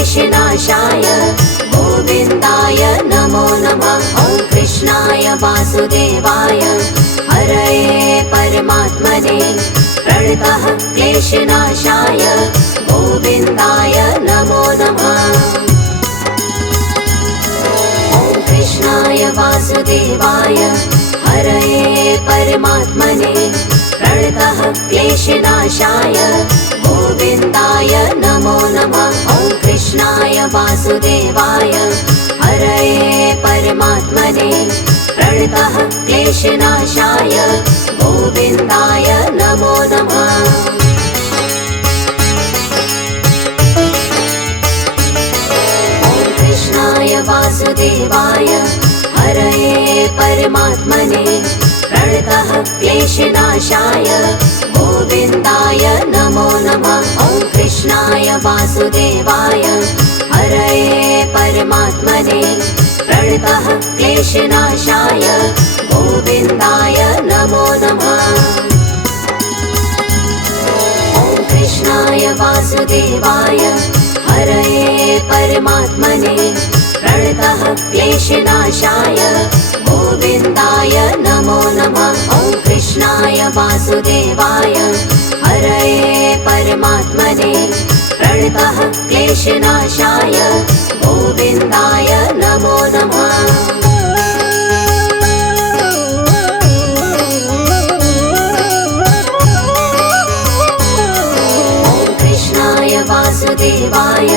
क्लेशनाशाय गोविन्दाय नमो नमः। ॐ कृष्णाय वासुदेवाय हरये परमात्मने प्रणतः क्लेशनाशाय गोविन्दाय नमो नमः। ॐ कृष्णाय वासुदेवाय हरये परमात्मने प्रणतः क्लेशनाशाय गोविन्दाय नमो नमः। ॐ कृष्णाय वासुदेवाय हरये परमात्मने प्रणतः क्लेशनाशाय गोविन्दाय नमो नमः। ॐ कृष्णाय वासुदेवाय हरये परमात्मने प्रणतः क्लेशनाशाय गोविन्दाय नमो नमः। ॐ कृष्णाय वासुदेवाय हरये परमात्मने प्रणतः क्लेशनाशाय गोविन्दाय नमो नमः। ॐ कृष्णाय वासुदेवाय हरये परमात्मने प्रणतः क्लेशनाशाय गोविन्दाय नमो नमः। ॐ कृष्णाय वासुदेवाय हरये परमात्मने प्रणतः क्लेशनाशाय गोविन्दाय नमो नमः। ॐ कृष्णाय वासुदेवाय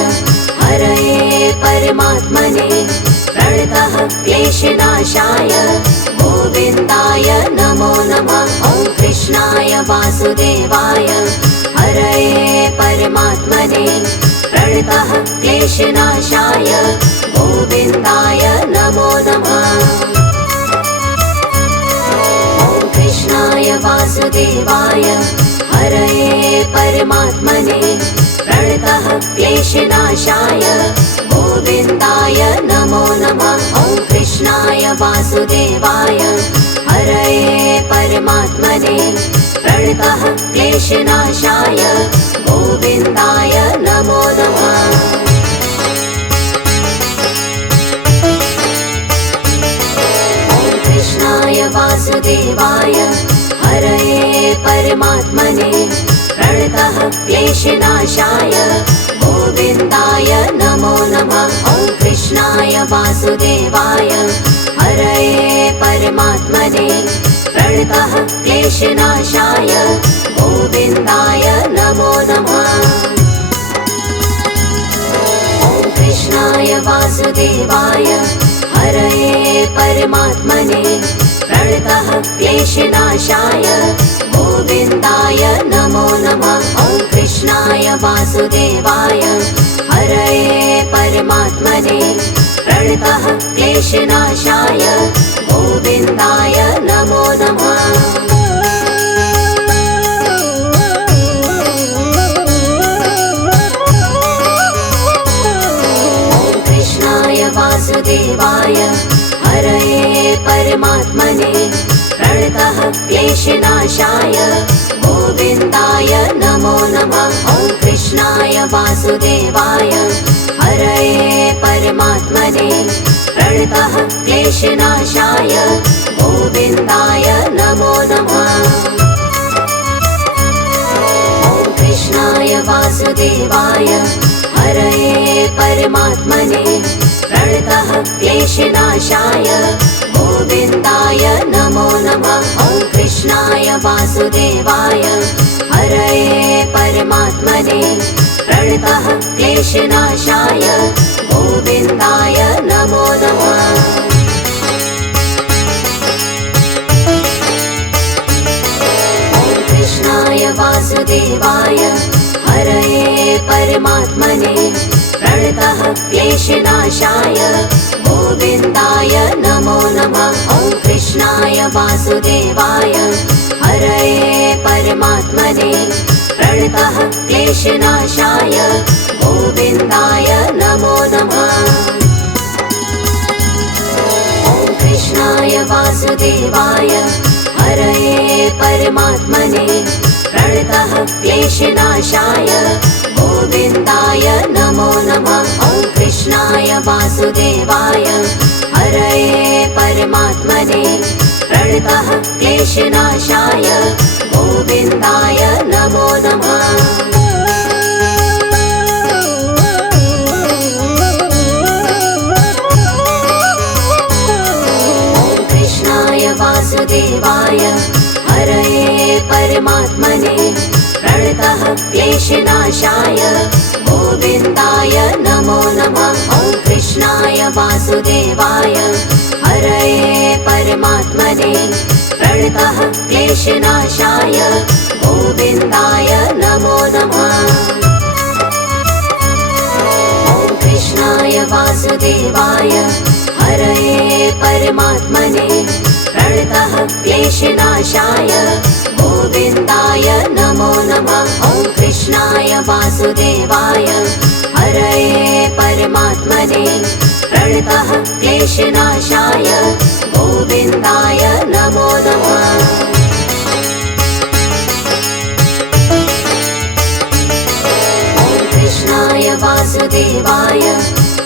हरये परमात्मने प्रणतः क्लेशनाशाय गोविन्दाय नमो नमः। ॐ कृष्णाय वासुदेवाय हरये परमात्मने प्रणतः क्लेशनाशाय गोविन्दाय नमो नमः। ॐ कृष्णाय वासुदेवाय हरये परमात्मने प्रणतः क्लेशनाशाय गोविन्दाय नमो नमः। ॐ कृष्णाय वासुदेवाय हरये परमात्मने प्रणतः क्लेशनाशाय गोविन्दाय नमो नमः। ॐ कृष्णाय वासुदेवाय हरये परमात्मने प्रणतः क्लेशनाशाय गोविन्दाय नमो नमः। ॐ कृष्णाय वासुदेवाय हरये परमात्मने प्रणतः क्लेशनाशाय गोविन्दाय नमो नमः। ॐ कृष्णाय वासुदेवाय हरये परमात्मने प्रणतः क्लेशनाशाय गोविन्दाय नमो नमः। ॐ कृष्णाय वासुदेवाय हरये परमात्मने प्रणतः क्लेशनाशाय गोविन्दाय नमो नमः। ॐ कृष्णाय वासुदेवाय हरये परमात्मने प्रणतः क्लेशनाशाय गोविन्दाय नमो नमः। ॐ कृष्णाय वासुदेवाय हरये परमात्मने प्रणतः क्लेशनाशाय गोविन्दाय नमो नमः। ॐ कृष्णाय वासुदेवाय हरये परमात्मने प्रणतः क्लेशनाशाय गोविन्दाय नमो नमः। ॐ कृष्णाय वासुदेवाय हरये परमात्मने प्रणतः क्लेशनाशाय गोविन्दाय नमो नमः। ॐ कृष्णाय वासुदेवाय हरये परमात्मने प्रणतः क्लेशनाशाय गोविन्दाय नमो नमः। ॐ कृष्णाय वासुदेवाय हरये परमात्मने प्रणतः क्लेशनाशाय गोविन्दाय नमो नमः। ॐ कृष्णाय वासुदेवाय हरये परमात्मने प्रणतः क्लेशनाशाय गोविन्दाय नमो नमः। वासुदेवाय हरये परमात्मने प्रणतः क्लेशनाशाय गोविन्दाय नमो नमः। वासुदेवाय हरये परमात्मने प्रणतः क्लेशनाशाय गोविन्दाय नमो नमः। ॐ कृष्णाय वासुदेवाय हरये परमात्मने प्रणतः क्लेशनाशाय गोविन्दाय नमो नमः। ॐ कृष्णाय वासुदेवाय हरये परमात्मने प्रणतः क्लेशनाशाय गोविन्दाय नमो नमः। ॐ कृष्णाय वासुदेवाय हरये परमात्मने प्रणतः क्लेशनाशाय गोविन्दाय नमो नमः। ॐ कृष्णाय वासुदेवाय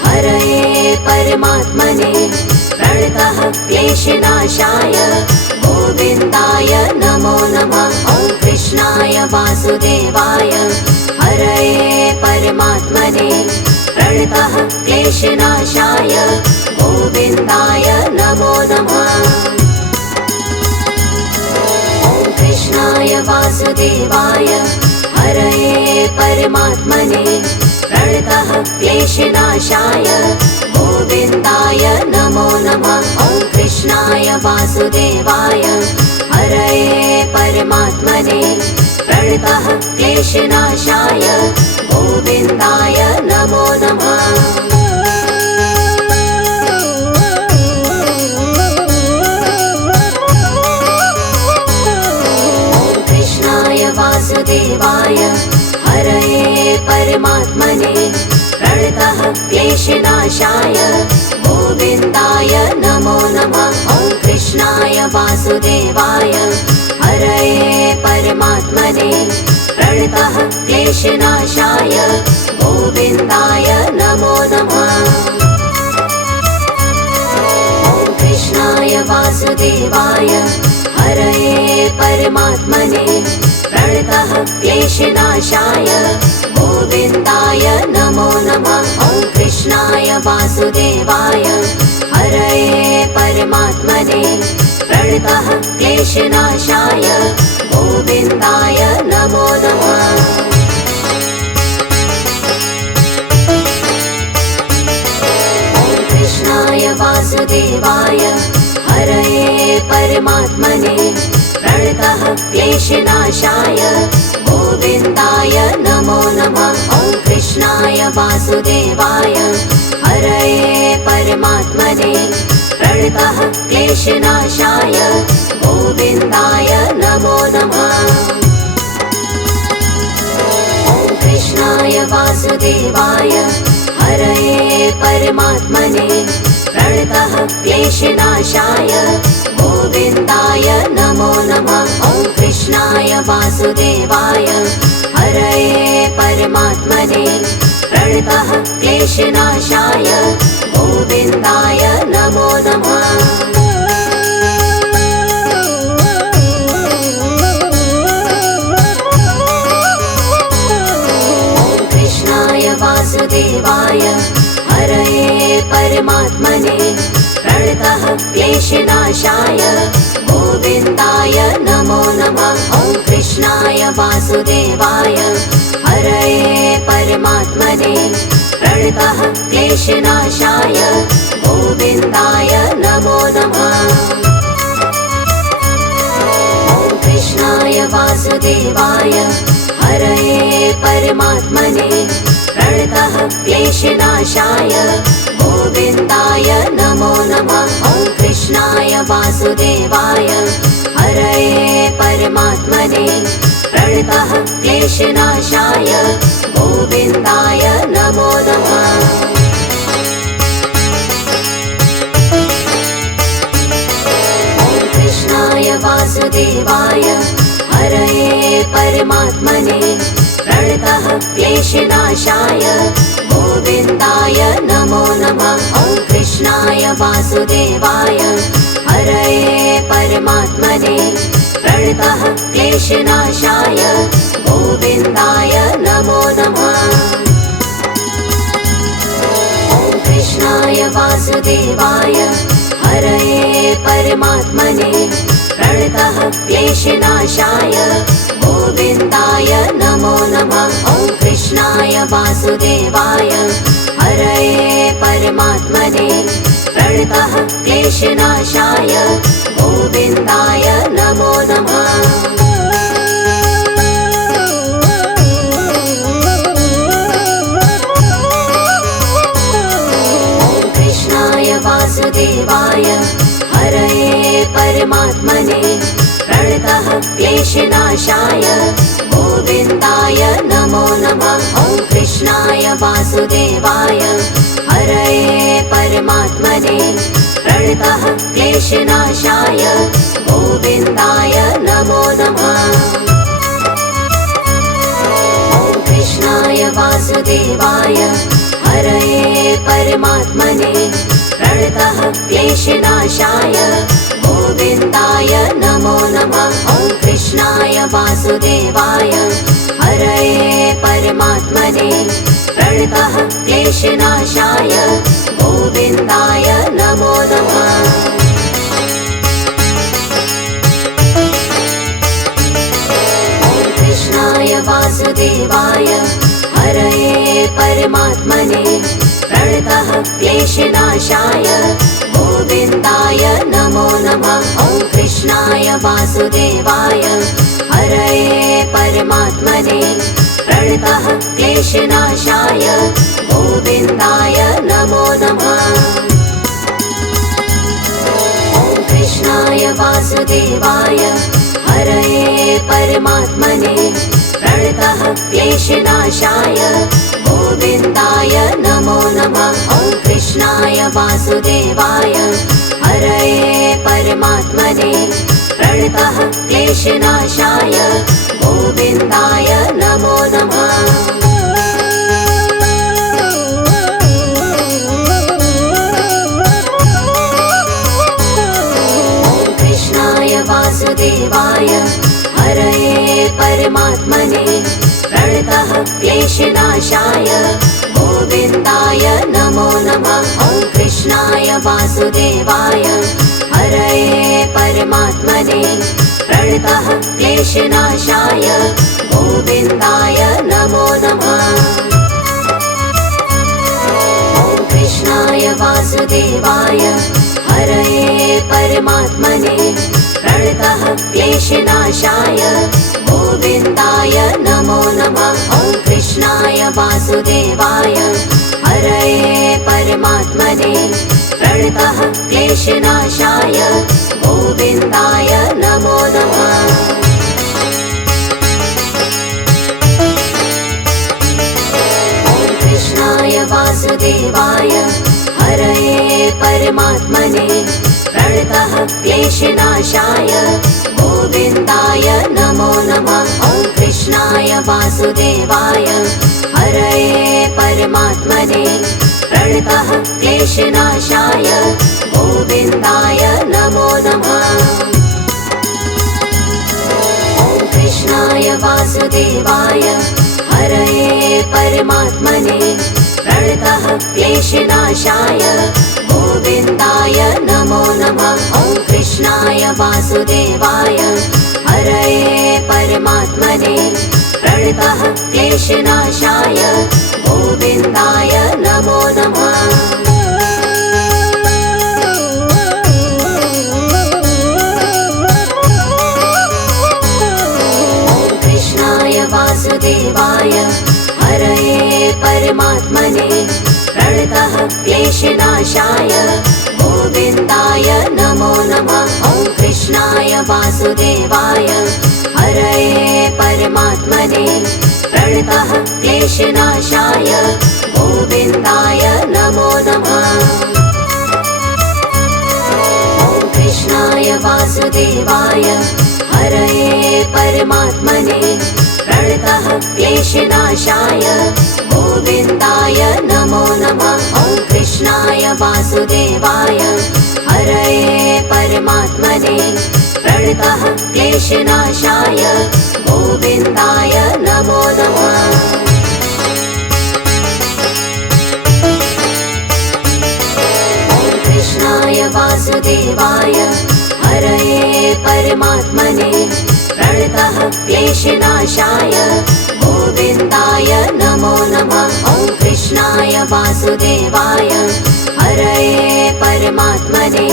हरये परमात्मने प्रणतः क्लेशनाशाय गोविन्दाय नमो नमः। ॐ कृष्णाय वासुदेवाय हरये परमात्मने प्रणतः क्लेशनाशाय गोविन्दाय नमो नमः। ॐ कृष्णाय वासुदेवाय हरये परमात्मने प्रणतः क्लेशनाशाय गोविन्दाय नमो नमः। ॐ कृष्णाय वासुदेवाय हरये परमात्मने प्रणतः क्लेशनाशाय गोविन्दाय नमो नमः। ॐ कृष्णाय वासुदेवाय हरये परमात्मने प्रणतः क्लेशनाशाय गोविन्दाय नमो नमः। ॐ कृष्णाय वासुदेवाय हरये परमात्मने प्रणतः क्लेशनाशाय गोविन्दाय नमो नमः। ॐ कृष्णाय वासुदेवाय हरये परमात्मने प्रणतः क्लेशनाशाय गोविन्दाय नमो नमः। ॐ कृष्णाय वासुदेवाय हरये परमात्मने प्रणतः क्लेशनाशाय गोविन्दाय नमो नमः। ॐ कृष्णाय वासुदेवाय हरये परमात्मने प्रणतः क्लेशनाशाय गोविन्दाय नमो नमः। ॐ कृष्णाय वासुदेवाय हरये परमात्मने प्रणतः क्लेशनाशाय गोविन्दाय नमो नमः। ॐ कृष्णाय वासुदेवाय हरये परमात्मने प्रणतः क्लेशनाशाय गोविन्दाय नमो नमः। ॐ कृष्णाय वासुदेवाय हरये परमात्मने प्रणतः क्लेशनाशाय गोविन्दाय नमो नमः। ॐ कृष्णाय वासुदेवाय हरये परमात्मने प्रणतः क्लेशनाशाय गोविन्दाय नमो नमः। ॐ कृष्णाय वासुदेवाय हरये परमात्मने प्रणतः क्लेशनाशाय गोविन्दाय नमो नमः। ॐ कृष्णाय वासुदेवाय हरये परमात्मने प्रणतः क्लेशनाशाय गोविन्दाय नमो नमः। ॐ कृष्णाय वासुदेवाय हरये परमात्मने प्रणतः क्लेशनाशाय गोविन्दाय नमो नमः। ॐ कृष्णाय वासुदेवाय हरये परमात्मने प्रणतः क्लेशनाशाय गोविन्दाय नमो नमः। वासुदेवाय हरये परमात्मने प्रणतः क्लेशनाशाय गोविन्दाय नमो नमः। ॐ कृष्णाय वासुदेवाय हरये परमात्मने प्रणतः क्लेशनाशाय गोविन्दाय नमो नमः। ॐ कृष्णाय वासुदेवाय हरये परमात्मने प्रणतः क्लेशनाशाय गोविन्दाय नमो नमः। ॐ कृष्णाय वासुदेवाय हरये परमात्मने प्रणतः क्लेशनाशाय गोविन्दाय नमो नमः। ॐ कृष्णाय वासुदेवाय हरये परमात्मने प्रणतः क्लेशनाशाय गोविन्दाय नमो नमः। ॐ कृष्णाय वासुदेवाय हरये परमात्मने प्रणतः क्लेशनाशाय गोविन्दाय नमो नमः। ॐ कृष्णाय वासुदेवाय हरये परमात्मने प्रणतः क्लेशनाशाय गोविन्दाय नमो नमः। ॐ कृष्णाय वासुदेवाय हरये परमात्मने प्रणतः क्लेशनाशाय गोविन्दाय नमो नमः। ॐ कृष्णाय वासुदेवाय हरये परमात्मने प्रणतः क्लेशनाशाय गोविन्दाय नमो नमः। ॐ कृष्णाय वासुदेवाय हरये परमात्मने प्रणतः क्लेशनाशाय गोविन्दाय नमो नमः। ॐ कृष्णाय वासुदेवाय हरये परमात्मने प्रणतः क्लेशनाशाय गोविन्दाय नमो नमः। ॐ कृष्णाय वासुदेवाय हरये परमात्मने प्रणतः क्लेशनाशाय गोविन्दाय नमो नमः। ॐ कृष्णाय वासुदेवाय हरये परमात्मने प्रणतः क्लेशनाशाय गोविन्दाय नमो नमः। ॐ कृष्णाय वासुदेवाय हरये परमात्मने प्रणतः क्लेशनाशाय गोविन्दाय नमो नमः। ॐ कृष्णाय वासुदेवाय हरये परमात्मने प्रणतः क्लेशनाशाय गोविन्दाय नमो नमः। ॐ कृष्णाय वासुदेवाय हरये परमात्मने प्रणतः क्लेशनाशाय गोविन्दाय नमो नमः। ॐ कृष्णाय वासुदेवाय हरये परमात्मने प्रणतः क्लेशनाशाय गोविन्दाय नमो नमः। ॐ कृष्णाय वासुदेवाय हरये परमात्मने प्रणतः क्लेशनाशाय गोविन्दाय नमो नमः। ॐ कृष्णाय वासुदेवाय हरये परमात्मने प्रणतः क्लेशनाशाय गोविन्दाय नमो नमः। ॐ कृष्णाय वासुदेवाय हरये परमात्मने प्रणतः क्लेशनाशाय गोविन्दाय नमो नमः। ॐ कृष्णाय वासुदेवाय हरये परमात्मने प्रणतः क्लेशनाशाय गोविन्दाय नमो नमः। ॐ कृष्णाय वासुदेवाय हरये परमात्मने प्रणतः क्लेशनाशाय गोविन्दाय नमो नमः। ॐ कृष्णाय वासुदेवाय हरये परमात्मने प्रणतः क्लेशनाशाय गोविन्दाय नमो नमः। कृष्णाय वासुदेवाय हरये परमात्मने प्रणतः क्लेशनाशाय गोविन्दाय नमो नमः। ॐ कृष्णाय वासुदेवाय हरये परमात्मने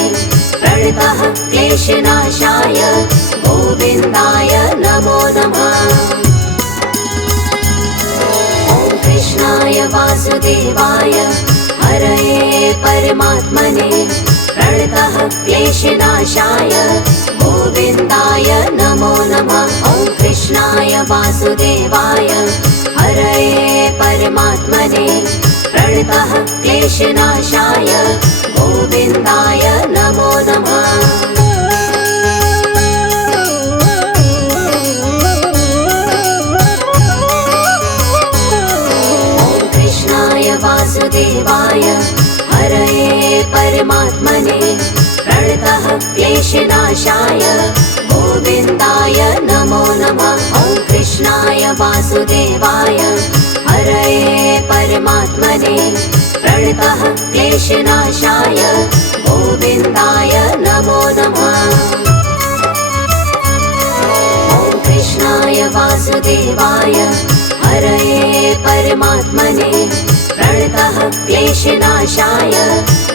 प्रणतः क्लेशनाशाय गोविन्दाय नमो नमः। ॐ कृष्णाय वासुदेवाय हरये परमात्मने प्रणतः क्लेशनाशाय गोविन्दाय नमो नमः। ॐ कृष्णाय वासुदेवाय हरये परमात्मने प्रणतः क्लेशनाशाय गोविन्दाय नमो नमः। वासुदेवाय हरये परमात्मने प्रणतः क्लेशनाशाय गोविन्दाय नमो नमः। ॐ कृष्णाय वासुदेवाय हरये परमात्मने प्रणतः क्लेशनाशाय गोविन्दाय नमो नमः। ॐ कृष्णाय वासुदेवाय हरये परमात्मने प्रणतः क्लेशनाशाय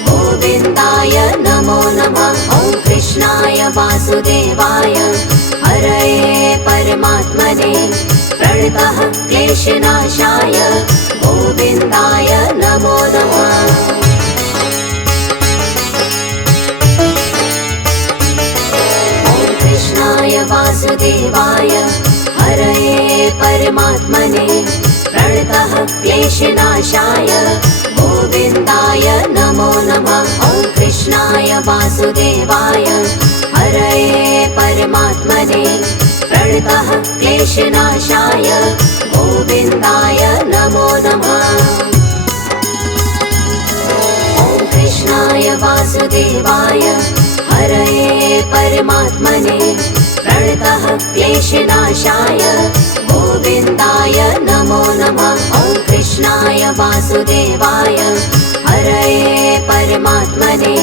गोविन्दाय नमो नमः। ॐ कृष्णाय वासुदेवाय हरये परमात्मने प्रणतः क्लेशनाशाय गोविन्दाय नमो नमः। ॐ कृष्णाय वासुदेवाय हरये परमात्मने प्रणतः क्लेशनाशाय गोविन्दाय नमो नमः। ॐ कृष्णाय वासुदेवाय हरये परमात्मने प्रणतः क्लेशनाशाय गोविन्दाय नमो नमः। ॐ कृष्णाय वासुदेवाय हरये परमात्मने प्रणतः क्लेशनाशाय गोविन्दाय नमो नमः। ॐ कृष्णाय वासुदेवाय हरये परमात्मने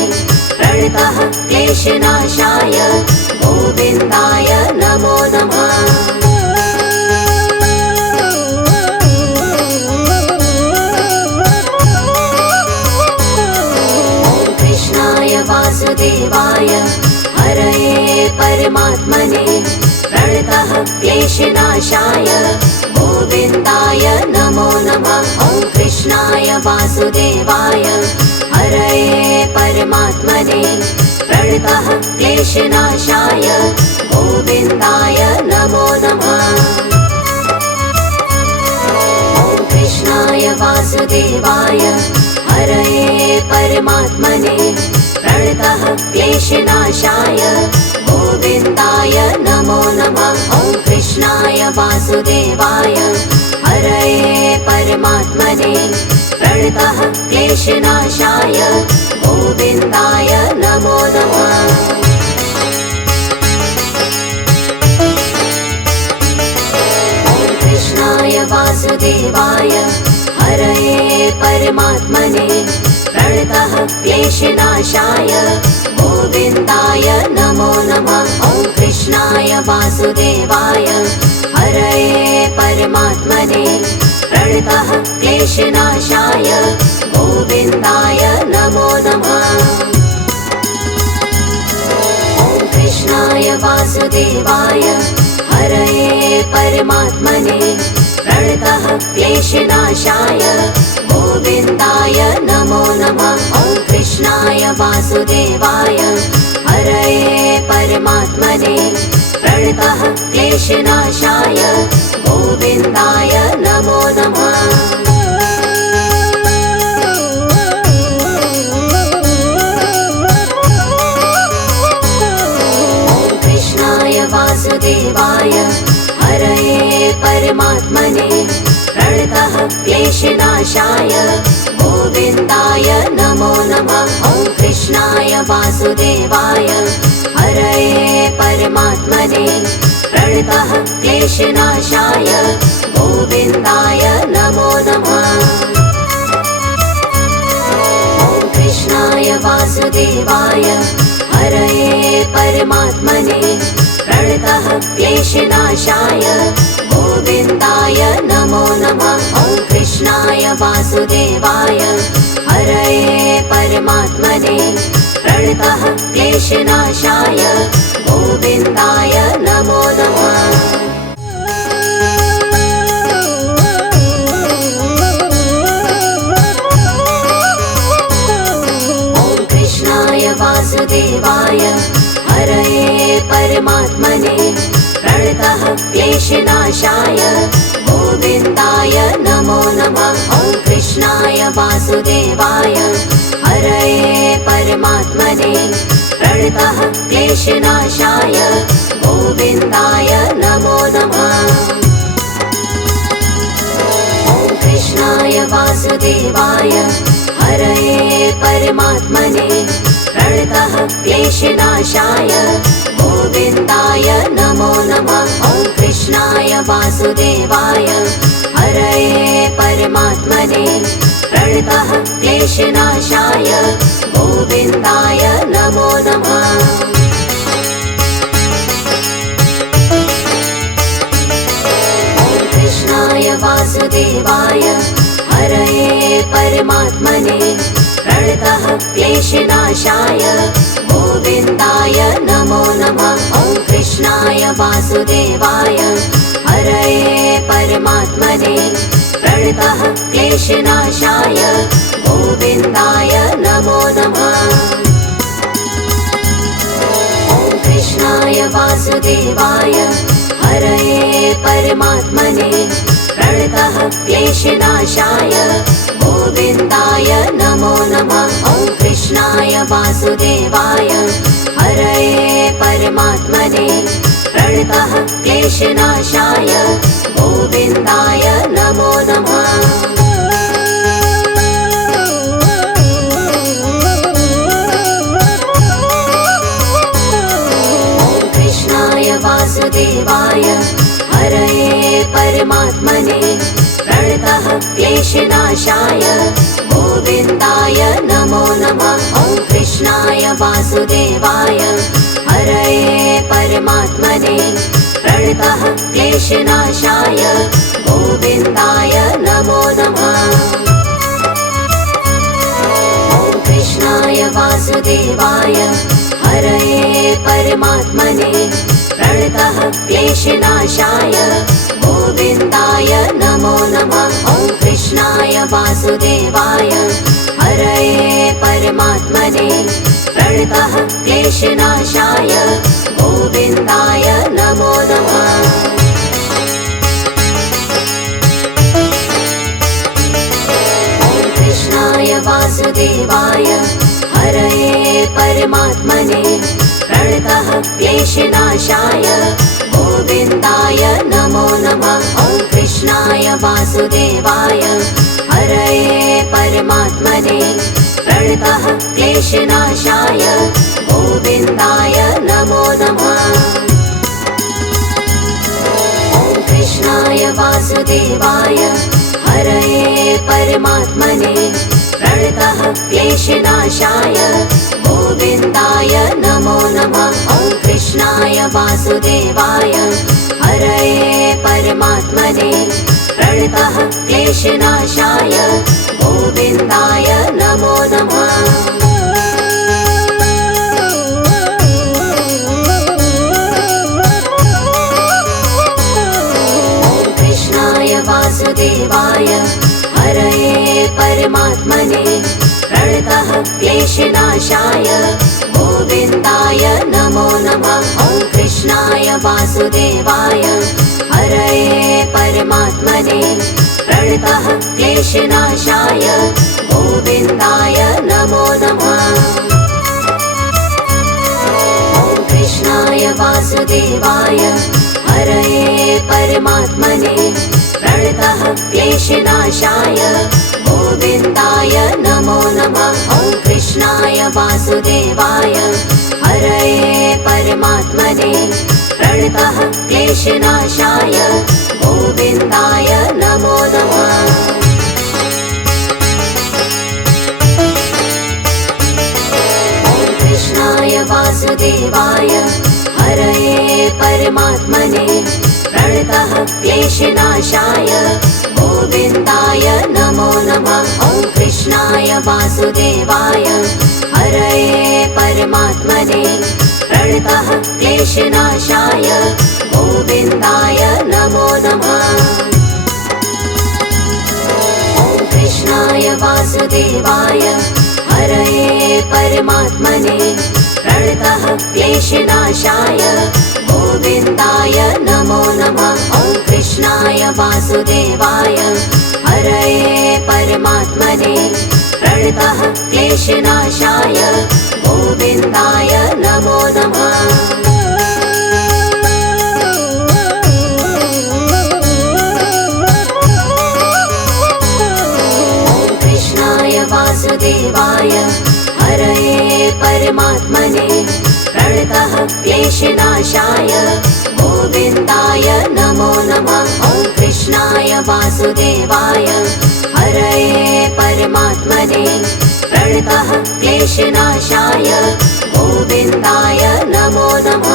प्रणतः क्लेशनाशाय गोविन्दाय नमो नमः। ॐ कृष्णाय वासुदेवाय हरये परमात्मने प्रणतः क्लेशनाशाय गोविन्दाय नमो नमः। ॐ कृष्णाय वासुदेवाय हरये परमात्मने प्रणतः क्लेशनाशाय गोविन्दाय नमो नमः। ॐ कृष्णाय वासुदेवाय हरये परमात्मने प्रणतः क्लेशनाशाय गोविन्दाय नमो नमः। ॐ कृष्णाय वासुदेवाय हरये परमात्मने प्रणतः क्लेशनाशाय गोविन्दाय नमो नमः। ॐ कृष्णाय वासुदेवाय हरये परमात्मने प्रणतः क्लेशनाशाय गोविन्दाय नमो नमः। ॐ कृष्णाय वासुदेवाय हरये परमात्मने प्रणतः क्लेशनाशाय गोविन्दाय नमो नमः। ॐ कृष्णाय वासुदेवाय हरये परमात्मने प्रणतः क्लेशनाशाय गोविन्दाय नमो नमः। ॐ कृष्णाय वासुदेवाय हरये परमात्मने प्रणतः क्लेशनाशाय गोविन्दाय नमो नमः। ॐ कृष्णाय वासुदेवाय हरये परमात्मने प्रणतः क्लेशनाशाय गोविन्दाय नमो नमः। कृष्णाय वासुदेवाय हरये परमात्मने प्रणतः क्लेशनाशाय गोविन्दाय नमो नमः। ॐ कृष्णाय वासुदेवाय हरये परमात्मने प्रणतः क्लेशनाशाय गोविन्दाय नमो नमः। ॐ कृष्णाय वासुदेवाय हरये परमात्मने प्रणतः क्लेशनाशाय गोविन्दाय नमो नमः। ॐ कृष्णाय वासुदेवाय हरये परमात्मने प्रणतः क्लेशनाशाय गोविन्दाय नमो नमः। ॐ कृष्णाय वासुदेवाय हरये परमात्मने प्रणतः क्लेशनाशाय गोविन्दाय नमो नमः। ॐ कृष्णाय वासुदेवाय हरये परमात्मने प्रणतः क्लेशनाशाय गोविन्दाय नमो नमः। ॐ कृष्णाय वासुदेवाय हरये परमात्मने प्रणतः क्लेशनाशाय गोविन्दाय नमो नमः। ॐ कृष्णाय वासुदेवाय हरये परमात्मने प्रणतः क्लेशनाशाय गोविन्दाय नमो नमः। ॐ कृष्णाय वासुदेवाय हरये परमात्मने प्रणतः क्लेशनाशाय गोविन्दाय नमो नमः। ॐ कृष्णाय वासुदेवाय हरये परमात्मने प्रणतः क्लेशनाशाय गोविन्दाय नमो नमः। ॐ कृष्णाय वासुदेवाय हरये परमात्मने प्रणतः क्लेशनाशाय गोविन्दाय नमो नमः। ॐ कृष्णाय वासुदेवाय हरये परमात्मने प्रणतः क्लेशनाशाय गोविन्दाय नमो नमः। ॐ कृष्णाय वासुदेवाय हरये परमात्मने प्रणतः क्लेशनाशाय गोविन्दाय नमो नमः। ॐ कृष्णाय वासुदेवाय हरये परमात्मने प्रणतः क्लेशनाशाय गोविन्दाय नमो नमः। ॐ कृष्णाय वासुदेवाय हरये परमात्मने प्रणतः क्लेशनाशाय गोविन्दाय नमो नमः। ॐ कृष्णाय वासुदेवाय हरये परमात्मने प्रणतः क्लेशनाशाय गोविन्दाय नमो नमः। ॐ कृष्णाय वासुदेवाय हरये परमात्मने प्रणतः क्लेशनाशाय गोविन्दाय नमो नमः। ॐ कृष्णाय वासुदेवाय हरये परमात्मने प्रणतः क्लेशनाशाय गोविन्दाय नमो नमः। ॐ कृष्णाय वासुदेवाय हरये परमात्मने प्रणतः क्लेशनाशाय गोविन्दाय नमो नमः। ॐ कृष्णाय वासुदेवाय हरये परमात्मने प्रणतः क्लेशनाशाय गोविन्दाय नमो नमः। ॐ कृष्णाय वासुदेवाय हरये परमात्मने प्रणतः क्लेशनाशाय गोविन्दाय नमो नमः। ॐ कृष्णाय वासुदेवाय हरये परमात्मने प्रणतः क्लेशनाशाय गोविन्दाय नमो नमः। ॐ कृष्णाय वासुदेवाय हरये परमात्मने प्रणतः क्लेशनाशाय गोविन्दाय नमो नमः। कृष्णाय वासुदेवाय हरये परमात्मने प्रणतः क्लेशनाशाय गोविन्दाय नमो नमः। ॐ कृष्णाय वासुदेवाय हरये परमात्मने प्रणतः क्लेशनाशाय गोविन्दाय नमो नमः। ॐ कृष्णाय वासुदेवाय हरये परमात्मने प्रणतः क्लेशनाशाय गोविन्दाय नमो नमः। ॐ कृष्णाय वासुदेवाय हरये परमात्मने प्रणतः क्लेशनाशाय गोविन्दाय नमो नमः। वासुदेवाय हरये परमात्मने प्रणतः क्लेशनाशाय गोविन्दाय नमो नमः। ॐ कृष्णाय वासुदेवाय हरये परमात्मने प्रणतः क्लेशनाशाय गोविन्दाय नमो नमः।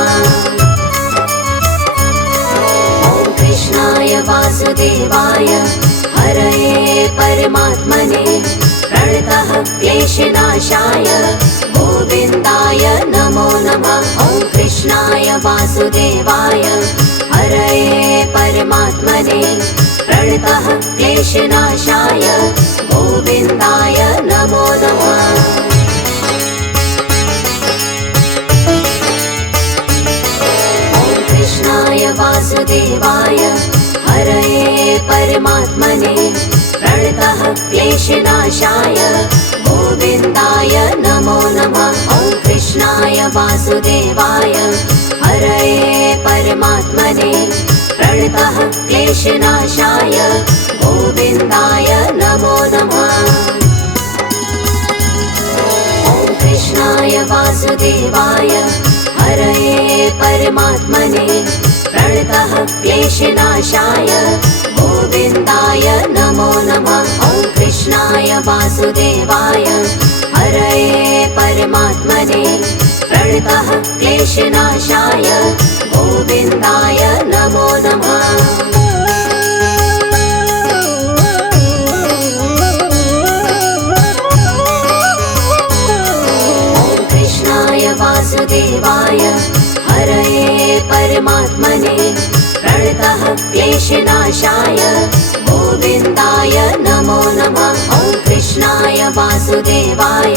ॐ कृष्णाय वासुदेवाय हरये परमात्मने प्रणतः क्लेशनाशाय गोविन्दाय नमो नमः। ॐ कृष्णाय वासुदेवाय हरये परमात्मने प्रणतः क्लेशनाशाय गोविन्दाय नमो नमः। ॐ कृष्णाय वासुदेवाय हरये परमात्मने प्रणतः क्लेशनाशाय गोविन्दाय नमो नमः। ॐ कृष्णाय वासुदेवाय हरये परमात्मने प्रणतः क्लेशनाशाय गोविन्दाय नमो नमः। ॐ कृष्णाय वासुदेवाय हरये परमात्मने प्रणतः क्लेशनाशाय गोविन्दाय नमो नमः। ॐ कृष्णाय वासुदेवाय हरये परमात्मने प्रणतः क्लेशनाशाय गोविन्दाय नमो नमः। ॐ कृष्णाय वासुदेवाय हरये परमात्मने प्रणतः क्लेशनाशाय गोविन्दाय नमो नमः। ॐ कृष्णाय वासुदेवाय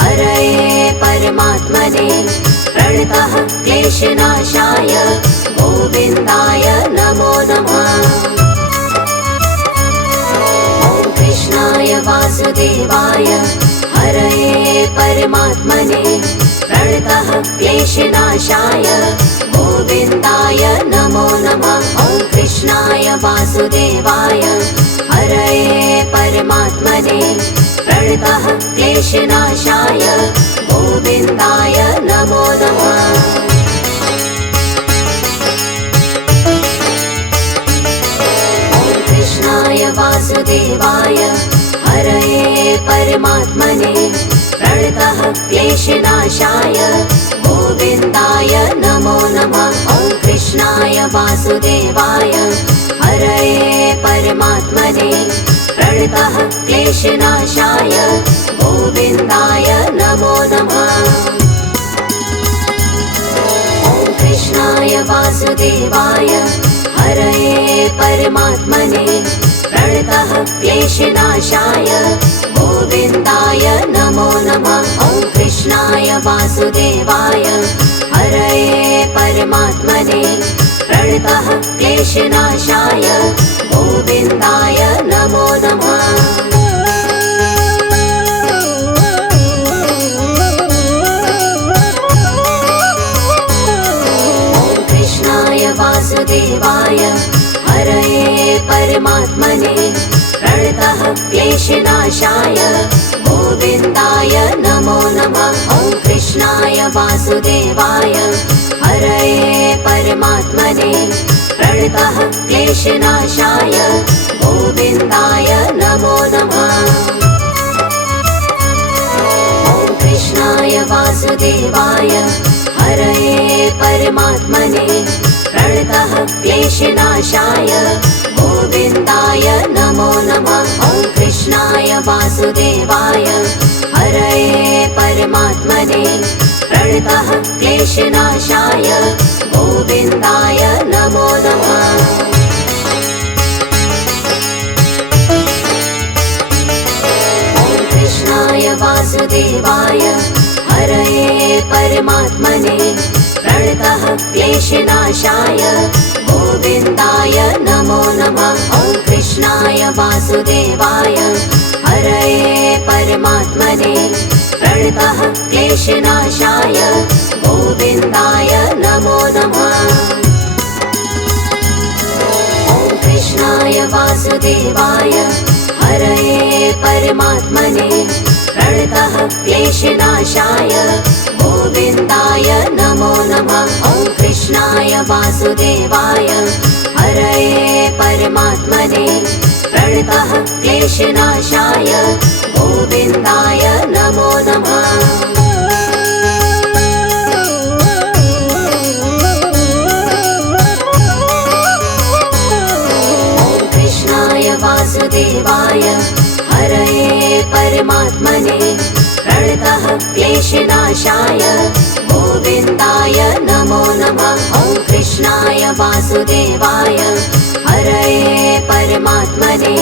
हरये परमात्मने प्रणतः क्लेशनाशाय गोविन्दाय नमो नमः। ॐ कृष्णाय वासुदेवाय हरये परमात्मने प्रणतः क्लेशनाशाय गोविन्दाय नमो नमः। ॐ कृष्णाय वासुदेवाय हरये परमात्मने प्रणतः क्लेशनाशाय गोविन्दाय नमो नमः। ॐ कृष्णाय वासुदेवाय हरये परमात्मने प्रणतः क्लेशनाशाय गोविन्दाय नमो नमः। ॐ कृष्णाय वासुदेवाय हरये परमात्मने प्रणतः क्लेशनाशाय गोविन्दाय नमो नमः। ॐ कृष्णाय वासुदेवाय हरये परमात्मने प्रणतः क्लेशनाशाय गोविन्दाय नमो नमः। ॐ कृष्णाय वासुदेवाय हरये परमात्मने प्रणतः क्लेशनाशाय गोविन्दाय नमो नमः। ॐ कृष्णाय वासुदेवाय हरये परमात्मने प्रणतः क्लेशनाशाय गोविन्दाय नमो नमः। वासुदेवाय हरये परमात्मने प्रणतः क्लेशनाशाय गोविन्दाय नमो नमः। ॐ कृष्णाय वासुदेवाय हरये परमात्मने प्रणतः क्लेशनाशाय गोविन्दाय नमो नमः। ॐ कृष्णाय वासुदेवाय हरये परमात्मने प्रणतः क्लेशनाशाय गोविन्दाय नमो नमः। ॐ कृष्णाय वासुदेवाय हरये परमात्मने प्रणतः क्लेशनाशाय गोविन्दाय नमो नमः। ॐ कृष्णाय वासुदेवाय हरये परमात्मने प्रणतः क्लेशनाशाय गोविन्दाय नमो नमः। ॐ कृष्णाय वासुदेवाय हरये परमात्मने प्रणतः क्लेशनाशाय गोविन्दाय नमो नमः। ॐ कृष्णाय वासुदेवाय हरये परमात्मने प्रणतः क्लेशनाशाय गोविन्दाय नमो नमः। ॐ कृष्णाय वासुदेवाय हरये परमात्मने प्रणतः क्लेशनाशाय गोविन्दाय नमो नमः। ॐ कृष्णाय वासुदेवाय हरये परमात्मने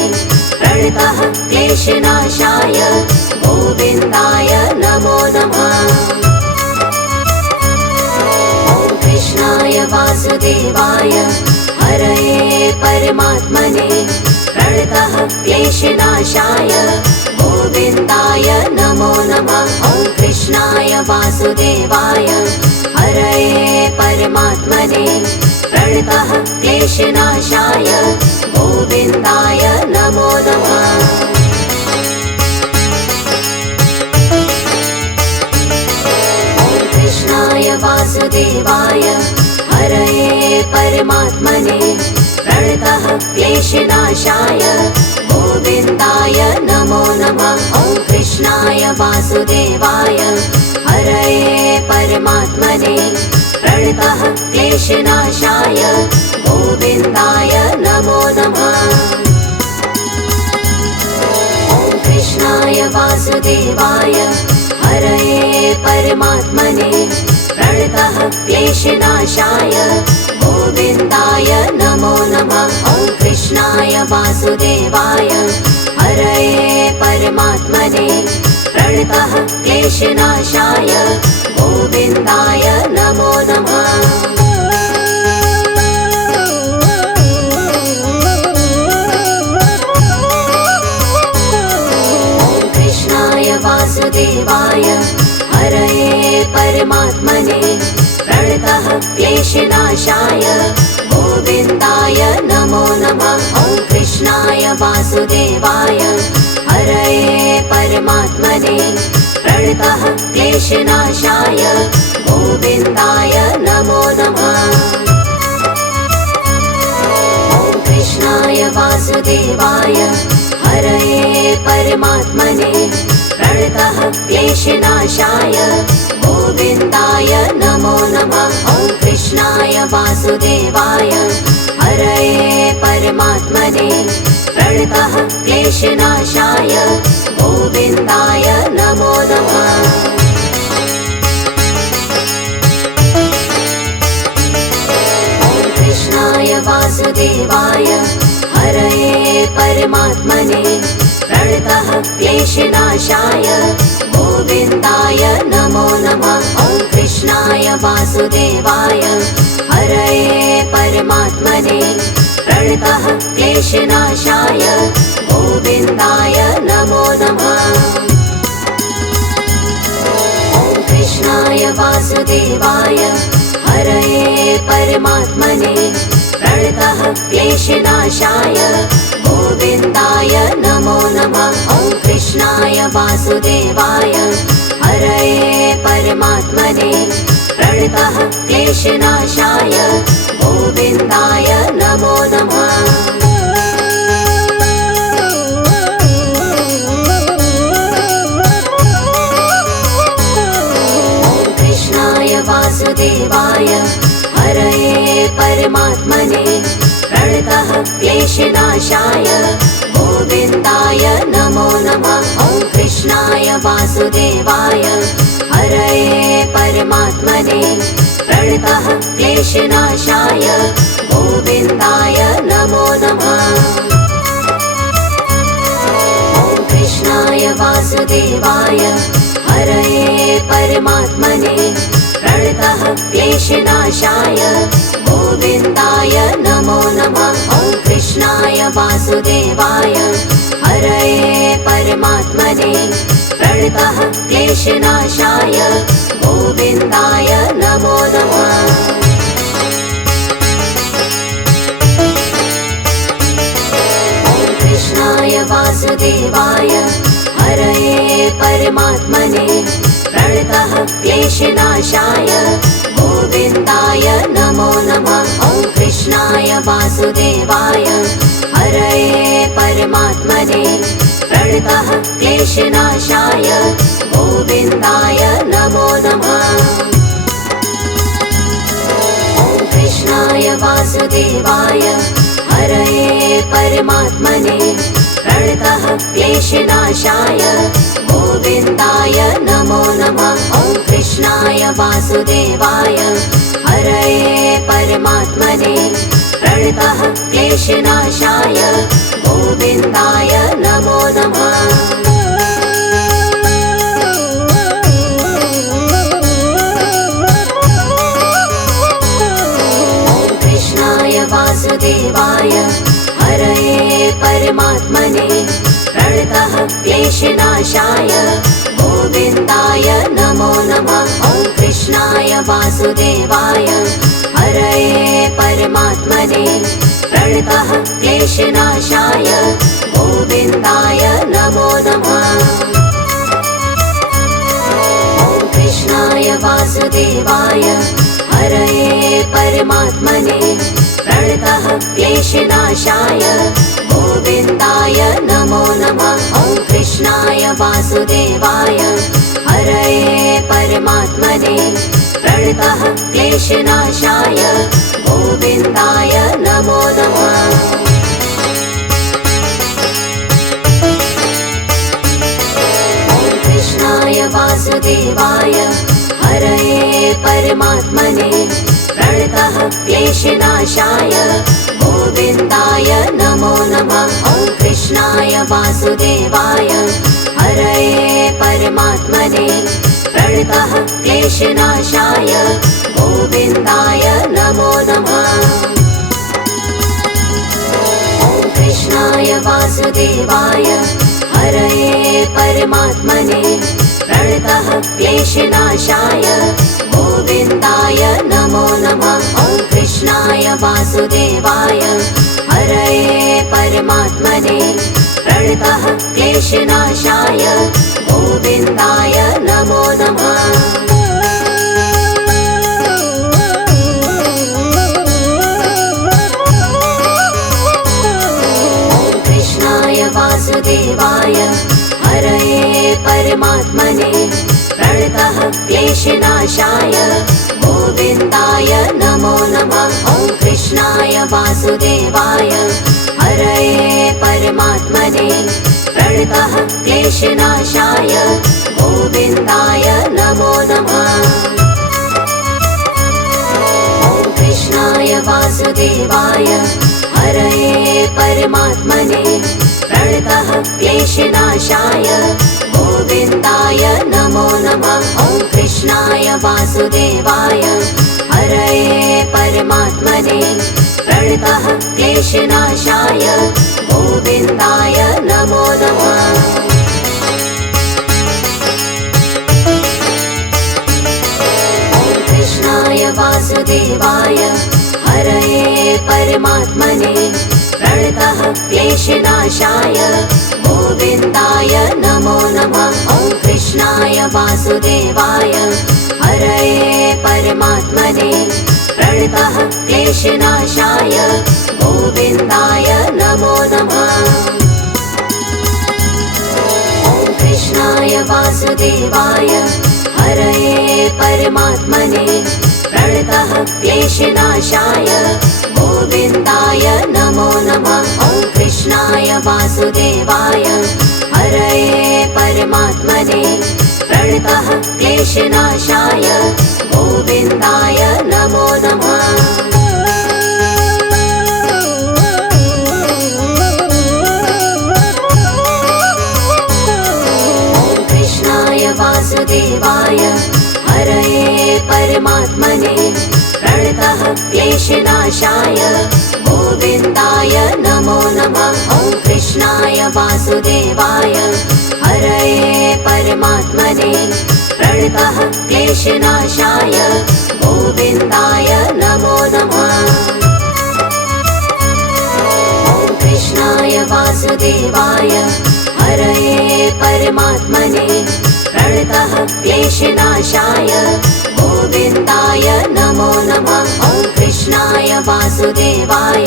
प्रणतः क्लेशनाशाय गोविन्दाय नमो नमः। ॐ कृष्णाय वासुदेवाय हरये परमात्मने प्रणतः क्लेशनाशाय गोविन्दाय नमो नमः। ॐ कृष्णाय वासुदेवाय हरये परमात्मने प्रणतः क्लेशनाशाय गोविन्दाय नमो नमः। ॐ कृष्णाय वासुदेवाय हरये परमात्मने प्रणतः क्लेशनाशाय गोविन्दाय नमो नमः। ॐ कृष्णाय वासुदेवाय हरये परमात्मने प्रणतः क्लेशनाशाय गोविन्दाय नमो नमः। ॐ कृष्णाय वासुदेवाय हरये परमात्मने प्रणतः क्लेशनाशाय गोविन्दाय नमो नमः। ॐ कृष्णाय वासुदेवाय हरये परमात्मने प्रणतः क्लेशनाशाय गोविन्दाय नमो नमः। ॐ कृष्णाय वासुदेवाय हरये परमात्मने प्रणतः क्लेशनाशाय गोविन्दाय नमो नमः। ॐ कृष्णाय वासुदेवाय हरये परमात्मने प्रणतः क्लेशनाशाय गोविन्दाय नमो नमः। ॐ कृष्णाय वासुदेवाय हरये परमात्मने प्रणतः क्लेशनाशाय गोविन्दाय नमो नमः। ॐ कृष्णाय वासुदेवाय हरये परमात्मने प्रणतः क्लेशनाशाय गोविन्दाय नमो नमः। ॐ कृष्णाय वासुदेवाय हरये परमात्मने प्रणतः क्लेशनाशाय गोविन्दाय नमो नमः। ॐ कृष्णाय वासुदेवाय हरये परमात्मने प्रणतः क्लेशनाशाय गोविन्दाय नमो नमः। ॐ कृष्णाय वासुदेवाय हरये परमात्मने प्रणतः क्लेशनाशाय गोविन्दाय नमो नमः। ॐ कृष्णाय वासुदेवाय हरये परमात्मने प्रणतः क्लेशनाशाय गोविन्दाय नमो नमः। वासुदेवाय हरये परमात्मने प्रणतः क्लेशनाशाय गोविन्दाय नमो नमः। ॐ कृष्णाय वासुदेवाय हरये परमात्मने प्रणतः क्लेशनाशाय गोविन्दाय नमो नमः। ॐ कृष्णाय वासुदेवाय हरये परमात्मने प्रणतः क्लेशनाशाय गोविन्दाय नमो नमः। ॐ कृष्णाय वासुदेवाय हरये परमात्मने प्रणतः क्लेशनाशाय गोविन्दाय नमो नमः। ॐ कृष्णाय वासुदेवाय हरये परमात्मने प्रणतः क्लेशनाशाय गोविन्दाय नमो नमः। ॐ कृष्णाय वासुदेवाय हरये परमात्मने प्रणतः क्लेशनाशाय गोविन्दाय नमो नमः। ॐ कृष्णाय वासुदेवाय हरये परमात्मने प्रणतः क्लेशनाशाय गोविन्दाय नमो नमः। ॐ कृष्णाय वासुदेवाय हरये परमात्मने प्रणतः क्लेशनाशाय गोविन्दाय नमो नमः। ॐ कृष्णाय वासुदेवाय हरये परमात्मने प्रणतः क्लेशनाशाय गोविन्दाय नमो नमः। ॐ कृष्णाय वासुदेवाय हरये परमात्मने प्रणतः क्लेशनाशाय गोविन्दाय नमो नमः। ॐ कृष्णाय वासुदेवाय हरये परमात्मने प्रणतः क्लेशनाशाय गोविन्दाय नमो नमः। ॐ कृष्णाय वासुदेवाय हरये परमात्मने प्रणतः क्लेशनाशाय गोविन्दाय नमो नमः। ॐ कृष्णाय वासुदेवाय हरये परमात्मने प्रणतः क्लेशनाशाय गोविन्दाय नमो नमः। ॐ कृष्णाय वासुदेवाय हरये परमात्मने प्रणतः क्लेशनाशाय गोविन्दाय नमो नमः। ॐ कृष्णाय वासुदेवाय हरये परमात्मने प्रणतः क्लेशनाशाय गोविन्दाय नमो नमः। ॐ कृष्णाय वासुदेवाय हरये परमात्मने प्रणतः क्लेशनाशाय गोविन्दाय नमो नमः। ॐ कृष्णाय वासुदेवाय हरये परमात्मने प्रणतः क्लेशनाशाय गोविन्दाय नमो नमः। ॐ कृष्णाय वासुदेवाय हरये परमात्मने प्रणतः क्लेशनाशाय गोविन्दाय नमो नमः। ॐ कृष्णाय वासुदेवाय हरये परमात्मने प्रणतः क्लेशनाशाय गोविन्दाय नमो नमः। ॐ कृष्णाय वासुदेवाय हरये परमात्मने प्रणतः क्लेशनाशाय गोविन्दाय नमो नमः। ॐ कृष्णाय वासुदेवाय हरये परमात्मने प्रणतः क्लेशनाशाय गोविन्दाय नमो नमः। ॐ कृष्णाय वासुदेवाय हरये परमात्मने प्रणतः क्लेशनाशाय गोविन्दाय नमो नमः। ॐ कृष्णाय वासुदेवाय हरये परमात्मने प्रणतः क्लेशनाशाय गोविन्दाय नमो नमः। ॐ कृष्णाय वासुदेवाय हरये परमात्मने प्रणतः क्लेशनाशाय गोविन्दाय नमो नमः। ॐ कृष्णाय वासुदेवाय हरये परमात्मने प्रणतः क्लेशनाशाय गोविन्दाय नमो नमः। ॐ कृष्णाय वासुदेवाय हरये परमात्मने प्रणतः क्लेशनाशाय गोविन्दाय नमो नमः। ॐ कृष्णाय वासुदेवाय हरये परमात्मने प्रणतः क्लेशनाशाय गोविन्दाय नमो नमः। ॐ कृष्णाय वासुदेवाय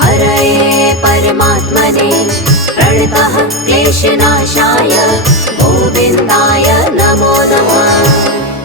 हरये परमात्मने प्रणतः क्लेशनाशाय गोविन्दाय नमो नमः।